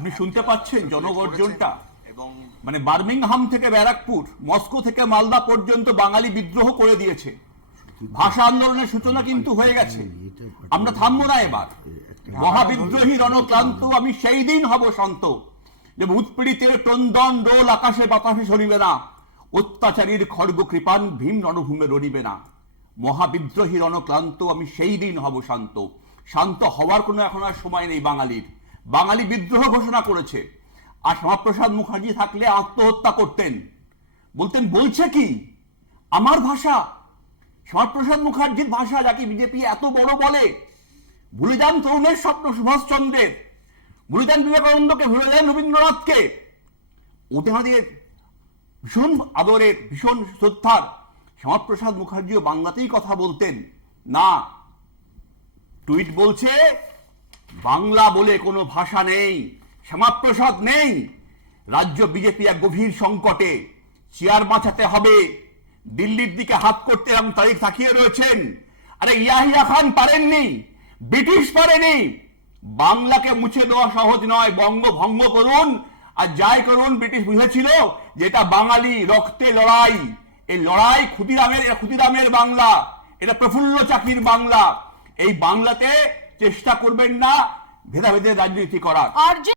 আপনি শুনতে পাচ্ছেন জনগর্জনটা? মানে বার্মিংহাম থেকে ব্যারাকপুর, মস্কো থেকে মালদা পর্যন্ত বাঙালি বিদ্রোহ করে দিয়েছে। ভাষা আন্দোলনের সূচনা কিন্তু হয়ে গেছে। আমরা থামবো না এবার। মহাবিদ্রোহী রণক্লান্ত আমি সেই দিন হব শান্ত, যে উৎপীড়িতের ক্রন্দন রোল আকাশে বাতাসে সরিবে না, অত্যাচারীর খড়গ কৃপান ভীম রণভূমে রণিবে না। মহাবিদ্রোহী রণক্লান্ত আমি সেই দিন হব শান্ত। শান্ত হওয়ার কোনো এখন আর সময় নেই বাঙালির। বাঙালি বিদ্রোহ ঘোষণা করেছে। আর শ্যামাপ্রসাদ মুখার্জি থাকলে আত্মহত্যা করতেন। বলতেন বলছে কি আমার ভাষা, শ্যামাপ্রসাদ মুখার্জির ভাষা, যাকে বিজেপি এত বড় বলে। ভুলে যান তরুণের স্বপ্ন সুভাষচন্দ্রের, ভুলে যান বিবেকানন্দকে, ভুলে যান রবীন্দ্রনাথকে। ওদের ভীষণ আদরের, ভীষণ শ্রদ্ধার শ্যামাপ্রসাদ মুখার্জিও বাংলাতেই কথা বলতেন না। টুইট বলছে বাংলা বলে কোনো ভাষা নেই, শ্যামাপ্রসাদ নেই। রাজ্য বিজেপি এক গভীর সংকটে, চেয়ার বাঁচাতে হবে। দিল্লির দিকে হাত করতে এবং তারিখ তাকিয়ে রয়েছেন। আরে ইয়াহিয়া খান পারেননি, ব্রিটিশ পারেনি। বাংলাকে মুছে দেওয়া সহজ নয়। বঙ্গভঙ্গ করুন আর যাই করুন, ব্রিটিশ বুঝেছিল যে এটা বাঙালি রক্তে লড়াই। এই লড়াই ক্ষুদিরামের বাংলা, এটা প্রফুল্ল চাকির বাংলা। এই বাংলাতে চেষ্টা করবেন না ভেদাভেদের রাজনীতি করার।